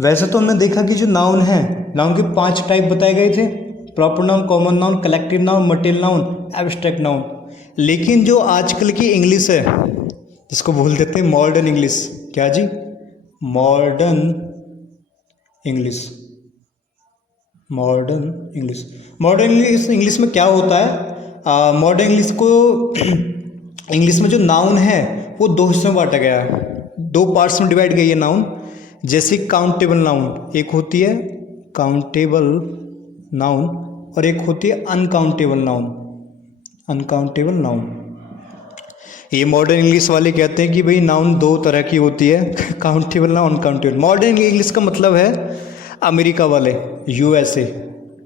वैसे तो हमने देखा कि जो नाउन है, नाउन के 5 टाइप बताए गए थे, proper noun, common noun, collective noun, material noun, abstract noun. लेकिन जो आजकल की इंग्लिश है, जिसको बोल देते हैं मॉडर्न इंग्लिश, क्या जी, modern English. Modern English, modern English में क्या होता है, मॉडर्न इंग्लिश को इंग्लिश में जो नाउन है वो 2 हिस्सों में बांटा गया है, 2 पार्ट्स में डिवाइड गई है नाउन। जैसे काउंटेबल नाउन, एक होती है काउंटेबल नाउन और एक होती है अनकाउंटेबल नाउन। अनकाउंटेबल नाउन, ये मॉडर्न इंग्लिश वाले कहते हैं कि भाई नाउन 2 तरह की होती है, countable noun, uncountable. Modern English का मतलब है अमेरिका वाले, यूएसए,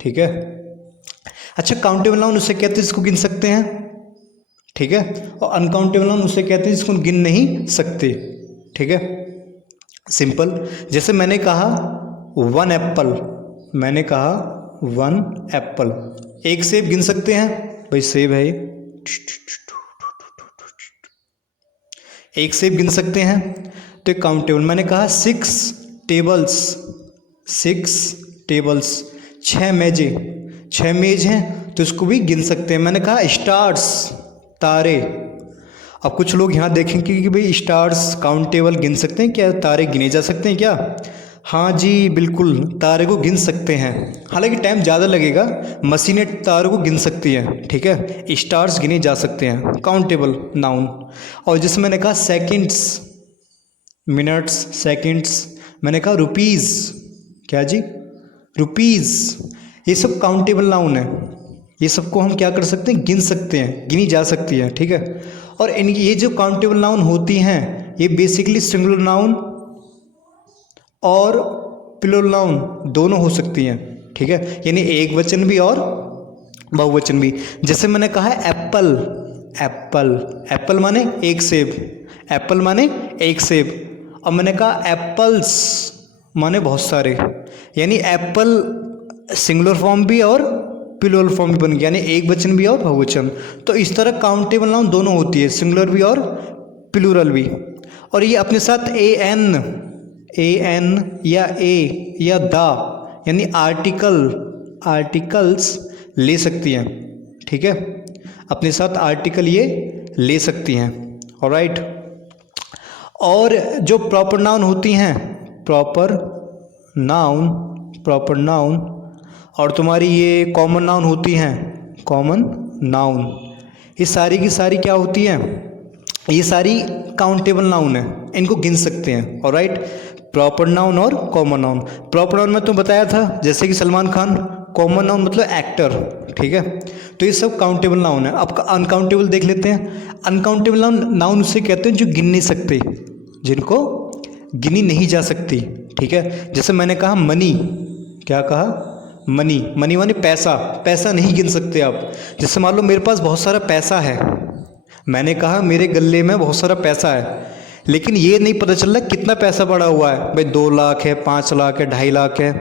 ठीक है। अच्छा, काउंटेबल नाउन उसे कहते हैं जिसको गिन सकते हैं, ठीक है, और अनकाउंटेबल नाउन उसे कहते हैं जिसको गिन नहीं सकते, ठीक है। सिंपल, जैसे मैंने कहा 1 एप्पल, मैंने कहा 1 एप्पल, एक सेब गिन सकते हैं, भाई सेब है, एक सेब गिन सकते हैं, तो एक काउंटेबल। मैंने कहा 6 टेबल्स, 6 टेबल्स, 6 मेजें, 6 मेज हैं, तो इसको भी गिन सकते हैं। मैंने कहा स्टार्स, तारे। अब कुछ लोग यहाँ देखेंगे कि भाई स्टार्स काउंटेबल गिन सकते हैं क्या, तारे गिने जा सकते हैं क्या? हाँ जी बिल्कुल, तारे को गिन सकते हैं, हालांकि टाइम ज़्यादा लगेगा, मशीनें तारों को गिन सकती हैं, ठीक है। स्टार्स गिने जा सकते हैं, काउंटेबल नाउन। और जैसे मैंने कहा सेकंड्स, मिनट्स, सेकंड्स, मैंने कहा रुपीज़, क्या जी, रुपीज़, ये सब काउंटेबल नाउन है, ये सबको हम क्या कर सकते हैं, गिन सकते हैं, गिनी जा सकती है, ठीक है। और इन ये जो काउंटेबल नाउन होती हैं, ये बेसिकली सिंगुलर नाउन और प्लूरल नाउन दोनों हो सकती हैं, ठीक है, यानी एक वचन भी और बहुवचन भी। जैसे मैंने कहा एप्पल, एप्पल, एप्पल माने एक सेब, एप्पल माने एक सेब। और मैंने कहा एप्पल्स माने बहुत सारे, यानी एप्पल सिंगुलर फॉर्म भी और प्लूरल फॉर्म भी बन गया, यानी एक वचन भी और बहुवचन। तो इस तरह काउंटेबल नाउन दोनों होती है, सिंगुलर भी और प्लूरल भी। और ये अपने साथ एन या ए या द यानी आर्टिकल्स ले सकती हैं, ठीक है, अपने साथ आर्टिकल ये ले सकती हैं, ऑलराइट। और जो प्रॉपर नाउन होती हैं, प्रॉपर नाउन और तुम्हारी ये कॉमन नाउन होती हैं, कॉमन नाउन, ये सारी की सारी क्या होती हैं, ये सारी काउंटेबल नाउन है, इनको गिन सकते हैं, ऑलराइट। प्रॉपर नाउन और कॉमन नाउन। प्रॉपर नाउन में तो बताया था, जैसे कि सलमान खान, कॉमन नाउन मतलब एक्टर, ठीक है, तो ये सब काउंटेबल नाउन है। अब अनकाउंटेबल देख लेते हैं। अनकाउंटेबल नाउन उसे कहते हैं जो गिन नहीं सकते, जिनको गिनी नहीं जा सकती, ठीक है। जैसे मैंने कहा मनी, क्या कहा, मनी, मनी माने पैसा, पैसा नहीं गिन सकते आप। जैसे मान लो मेरे पास बहुत सारा पैसा है, मैंने कहा मेरे गले में बहुत सारा पैसा है, लेकिन ये नहीं पता चल रहा कितना पैसा पड़ा हुआ है, भाई 2 लाख है, 5 लाख है, 2.5 लाख है,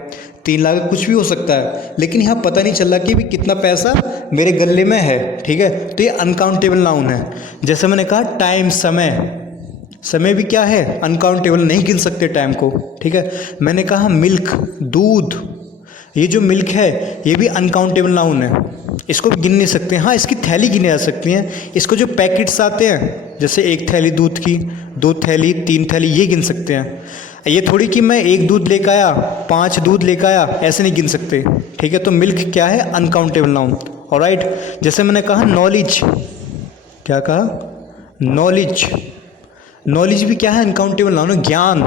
3 लाख है, कुछ भी हो सकता है, लेकिन यहाँ पता नहीं चल रहा कि भी कितना पैसा मेरे गले में है, ठीक है, तो ये अनकाउंटेबल नाउन है। जैसे मैंने कहा टाइम, समय, समय भी क्या है, अनकाउंटेबल, नहीं गिन सकते टाइम को, ठीक है। मैंने कहा मिल्क, दूध, ये जो मिल्क है ये भी अनकाउंटेबल नाउन है, इसको भी गिन नहीं सकते। हाँ, इसकी थैली गिने जा सकती हैं, इसको जो पैकेट्स आते हैं, जैसे 1 थैली दूध की, 2 थैली, 3 थैली, ये गिन सकते हैं। ये थोड़ी कि मैं 1 दूध लेकर आया, 5 दूध लेकर आया, ऐसे नहीं गिन सकते, ठीक है। तो मिल्क क्या है, अनकाउंटेबल नाउन, ऑलराइट। जैसे मैंने कहा नॉलेज, क्या कहा, नॉलेज, नॉलेज भी क्या है, अनकाउंटेबल नाउन है, ज्ञान,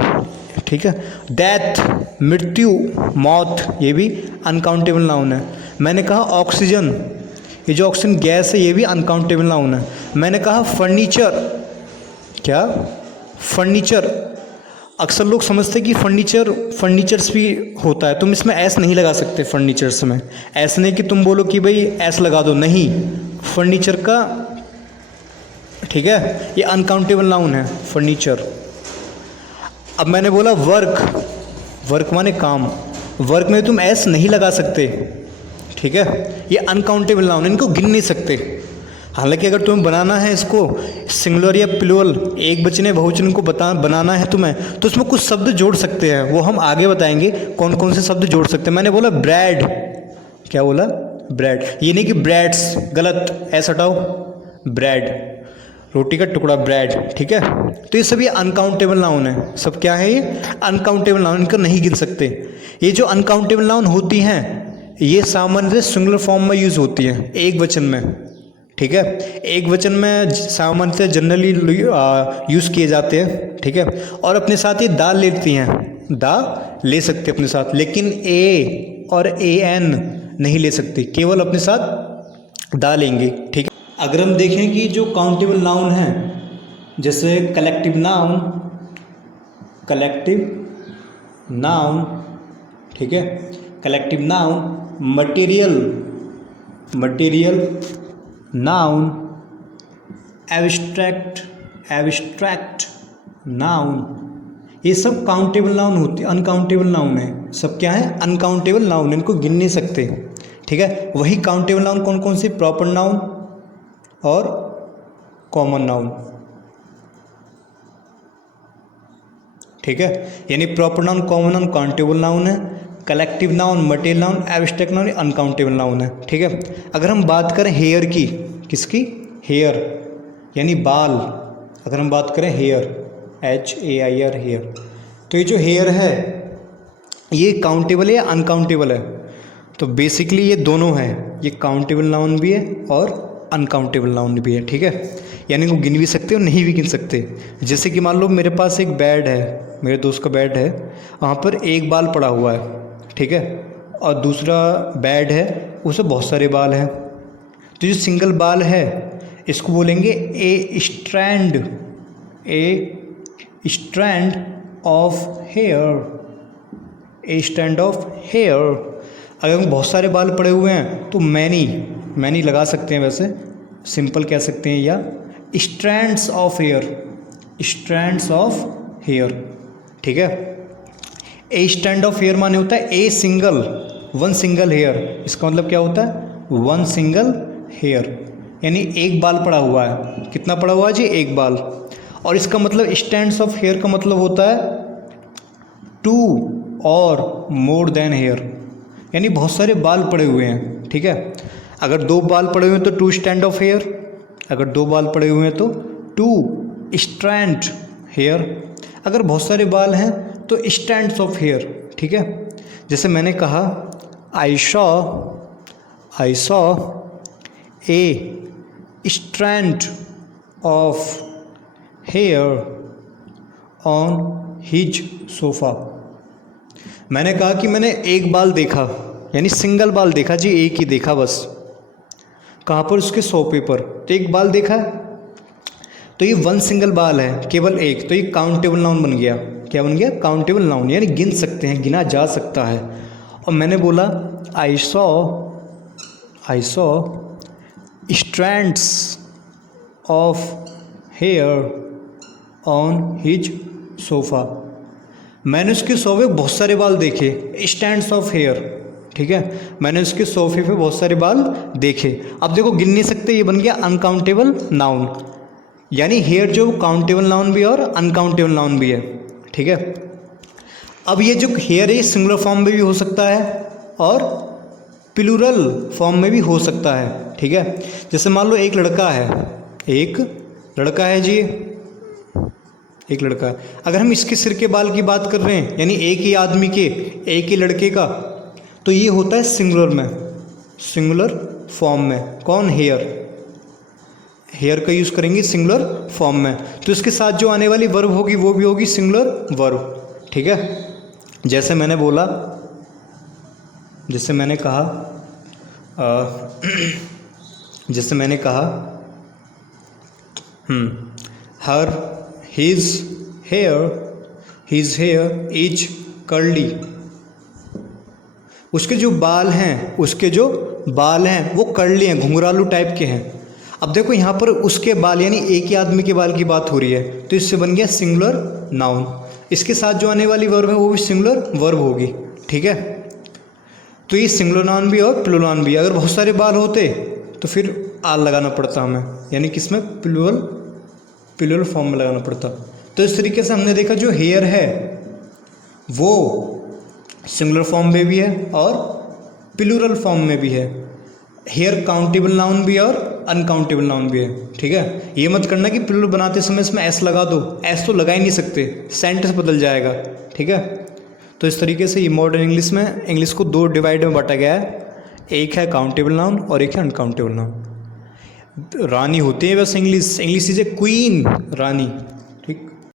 ठीक है। डेथ, मृत्यु, मौत, ये भी अनकाउंटेबल नाउन है। मैंने कहा ऑक्सीजन, ये जो ऑक्सीजन गैस है ये भी अनकाउंटेबल नाउन है। मैंने कहा फर्नीचर, क्या, फर्नीचर, अक्सर लोग समझते हैं कि फर्नीचर्स भी होता है, तुम इसमें एस नहीं लगा सकते फर्नीचर्स में, ऐसे नहीं कि तुम बोलो कि भाई एस लगा दो, नहीं, फर्नीचर का, ठीक है, ये अनकाउंटेबल नाउन है, फर्नीचर। अब मैंने बोला वर्क, वर्क माने काम, वर्क में तुम एस नहीं लगा सकते, ठीक है, ये अनकाउंटेबल नाउन है, इनको गिन नहीं सकते। हालांकि अगर तुम्हें बनाना है इसको सिंगुलर या प्लूरल, एक वचन या बहुवचन को बनाना है तुम्हें, तो उसमें कुछ शब्द जोड़ सकते हैं, वो हम आगे बताएंगे कौन कौन से शब्द जोड़ सकते हैं। मैंने बोला ब्रेड, क्या बोला? ब्रेड। ये नहीं कि ब्रेड्स, गलत, ऐसा हटाओ, ब्रेड, रोटी का टुकड़ा, ब्रेड, ठीक है। तो ये सब ये अनकाउंटेबल नाउन है, सब क्या है? ये अनकाउंटेबल नाउन, इनको नहीं गिन सकते। ये जो अनकाउंटेबल नाउन होती हैं ये सामान्य सिंगुलर फॉर्म में यूज़ होती हैं, एक वचन में, ठीक है। एक वचन में सामान्यतः जनरली यूज़ किए जाते हैं, ठीक है। और अपने साथ ये दा लेती हैं, दा ले सकते अपने साथ, लेकिन ए और ए एन नहीं ले सकती, केवल अपने साथ दा लेंगे, ठीक है। अगर हम देखें कि जो काउंटेबल नाउन है, जैसे कलेक्टिव नाउन, कलेक्टिव नाउन, ठीक है, collective noun, material, material noun, abstract, abstract noun, ये सब काउंटेबल नाउन होती है, अनकाउंटेबल नाउन है। सब क्या है? अनकाउंटेबल नाउन, इनको गिन नहीं सकते, ठीक है। वही काउंटेबल नाउन कौन कौन से? प्रॉपर नाउन और कॉमन नाउन, ठीक है। यानी proper noun, common noun countable noun है, collective noun, material noun, abstract noun uncountable noun है, ठीक है। अगर हम बात करें हेयर की, किसकी? हेयर यानी बाल। अगर हम बात करें हेयर, HAIR, हेयर, तो ये जो हेयर है ये काउंटेबल है या अनकाउंटेबल है? तो बेसिकली ये दोनों हैं, ये काउंटेबल नाउन भी है और अनकाउंटेबल नाउन भी है, ठीक है। यानी वो गिन भी सकते और नहीं भी गिन सकते। जैसे कि मान लो मेरे पास एक बेड है, मेरे दोस्त का बेड है, वहाँ पर एक बाल पड़ा हुआ है, ठीक है, और दूसरा बेड है उसमें बहुत सारे बाल हैं। तो जो सिंगल बाल है इसको बोलेंगे a strand, a strand of hair, a strand of hair. अगर बहुत सारे बाल पड़े हुए हैं तो मैनी, मैनी लगा सकते हैं, वैसे सिंपल कह सकते हैं, या strands of hair, strands of hair, ठीक है। ए स्ट्रैंड ऑफ हेयर माने होता है a single, one single hair. इसका मतलब क्या होता है? वन सिंगल हेयर, यानी एक बाल पड़ा हुआ है। कितना पड़ा हुआ है जी? एक बाल। और इसका मतलब स्ट्रैंड्स ऑफ हेयर का मतलब होता है टू और मोर देन हेयर, यानी बहुत सारे बाल पड़े हुए हैं, ठीक है। अगर दो बाल पड़े हुए हैं तो टू स्ट्रैंड ऑफ हेयर, अगर दो बाल पड़े हुए हैं तो टू स्ट्रैंड हेयर। अगर बहुत सारे बाल हैं तो स्ट्रैंड्स ऑफ हेयर, ठीक है। जैसे मैंने कहा I saw a strand of hair on his sofa. मैंने कहा कि मैंने एक बाल देखा, यानी सिंगल बाल देखा जी, एक ही देखा बस। कहाँ पर? उसके सोफे पर। तो एक बाल देखा, तो ये वन सिंगल बाल है, केवल एक, तो ये काउंटेबल नाउन बन गया। क्या बन गया? काउंटेबल नाउन, यानी गिन सकते हैं, गिना जा सकता है। और मैंने बोला I saw strands of hair on his sofa. मैंने उसके सोफे पे बहुत सारे बाल देखे, स्टैंड्स ऑफ हेयर, ठीक है। मैंने उसके सोफे पे बहुत सारे बाल देखे। अब देखो गिन नहीं सकते, ये बन गया अनकाउंटेबल नाउन, यानी हेयर जो काउंटेबल नाउन भी है और अनकाउंटेबल नाउन भी है, ठीक है। अब ये जो हेयर है सिंगुलर फॉर्म में भी हो सकता है और प्लूरल फॉर्म में भी हो सकता है, ठीक है। जैसे मान लो एक लड़का है, एक लड़का है जी, एक लड़का है। अगर हम इसके सिर के बाल की बात कर रहे हैं, यानी एक ही आदमी के, एक ही लड़के का, तो ये होता है सिंगुलर में, सिंगुलर फॉर्म में। कौन? हेयर, हेयर का यूज़ करेंगे सिंगुलर फॉर्म में। तो इसके साथ जो आने वाली वर्ब होगी वो भी होगी सिंगुलर वर्ब, ठीक है। जैसे मैंने बोला, जैसे मैंने कहा जैसे मैंने कहा her his here is curly. उसके जो बाल हैं, उसके जो बाल हैं वो कर्ली हैं, घुंघरालू टाइप के हैं। अब देखो यहाँ पर उसके बाल यानी एक ही आदमी के बाल की बात हो रही है, तो इससे बन गया सिंगुलर नाउन। इसके साथ जो आने वाली वर्ब है वो भी सिंगुलर वर्ब होगी, ठीक है। तो ये सिंगुलर नाउन भी और प्लूरल नाउन भी। अगर बहुत सारे बाल होते तो फिर आर लगाना पड़ता हमें, यानी किसमें, प्लूरल फॉर्म में लगाना पड़ता। तो इस तरीके से हमने देखा जो हेयर है वो सिंगुलर फॉर्म में भी है और प्लूरल फॉर्म में भी है। हेयर काउंटेबल नाउन भी है और अनकाउंटेबल नाउन भी है। ठीक है, ये मत करना कि प्लूरल बनाते समय इसमें एस लगा दो, एस तो लगा ही नहीं सकते, सेंटेंस बदल जाएगा। ठीक है, तो इस तरीके से ये मॉडर्न इंग्लिश में इंग्लिश को दो डिवाइड में बांटा गया है, एक है काउंटेबल नाउन और एक है अनकाउंटेबल नाउन। रानी होती है बस English is a queen, Rani.